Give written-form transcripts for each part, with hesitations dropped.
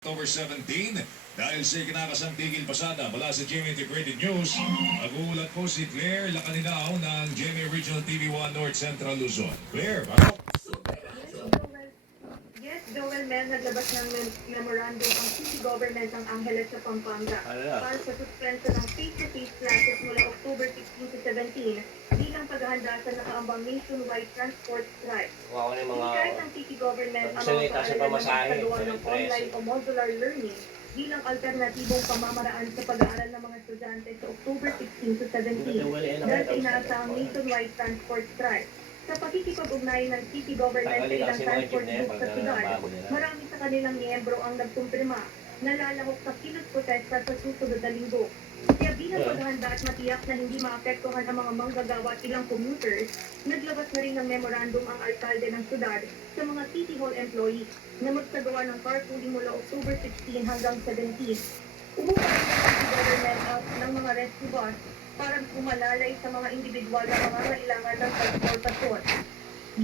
October 17, dahil sa ikinakasang tigil pasada mula sa GMA Integrated News, nagulat po si Claire Lacanilao ng GMA Regional TV1 North Central Luzon. Claire, pasok! Yes, Joel Mel, naglabas ng memorandum ang city government ng Angeles sa Pampanga para sa suspenso ng face-to-face classes mula October 16 to 17 bilang paghahanda sa nakaambang nationwide transport strike. Wow, yung mga Inikahit ng city government ang mga salita sa paaralan na pamasahe, magpagawa ng sa online o modular learning bilang alternatibong pamamaraan sa pag-aaral ng mga estudyante sa October 16 to 17 dahil sa inaasahang nationwide transport strike. Sa pakikipag-ugnayan ng city government sa ilang transport group sa syudad, marami sa kanilang miyembro ang nagkumprima na lalahok sa kilos protesta sa susunod na linggo. Kaya bilang paghahanda at matiyak na hindi maapektuhan ang mga manggagawa at ilang commuters, naglabas na rin ng memorandum ang alkalde ng syudad sa mga City Hall employees na magsagawa ng carpooling mula October 16 hanggang 17. Umupa rin ang city government out ng mga rescue bus para kumalalay sa mga individual na pangangailangan ng transportasyon.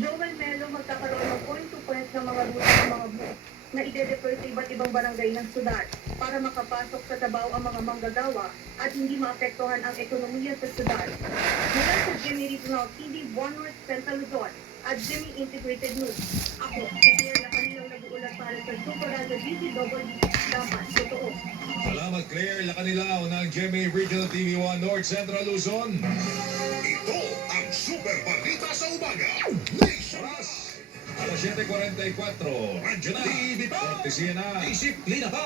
Joel Melo, magkakaroon ng point-to-point ng mga ruta ng mga bus na ide-deploy sa iba't ibang barangay ng syudad para makapasok sa Tabaw ang mga manggagawa at hindi maapektuhan ang ekonomiya sa syudad. Mula sa GMA Regional TV, One North Central Luzon at GMA Integrated News. Ako, si Claire Lacanilao, nag-uulat para sa Super Radio DZWD. Dapat, totoo. Salamat Claire Lacanilao ng GMA Regional TV1 North Central Luzon. Ito ang Super Balita sa Umaga. Oras, alas 7:44. Radyo na, TV pa. Cortesia na, Disiplina pa.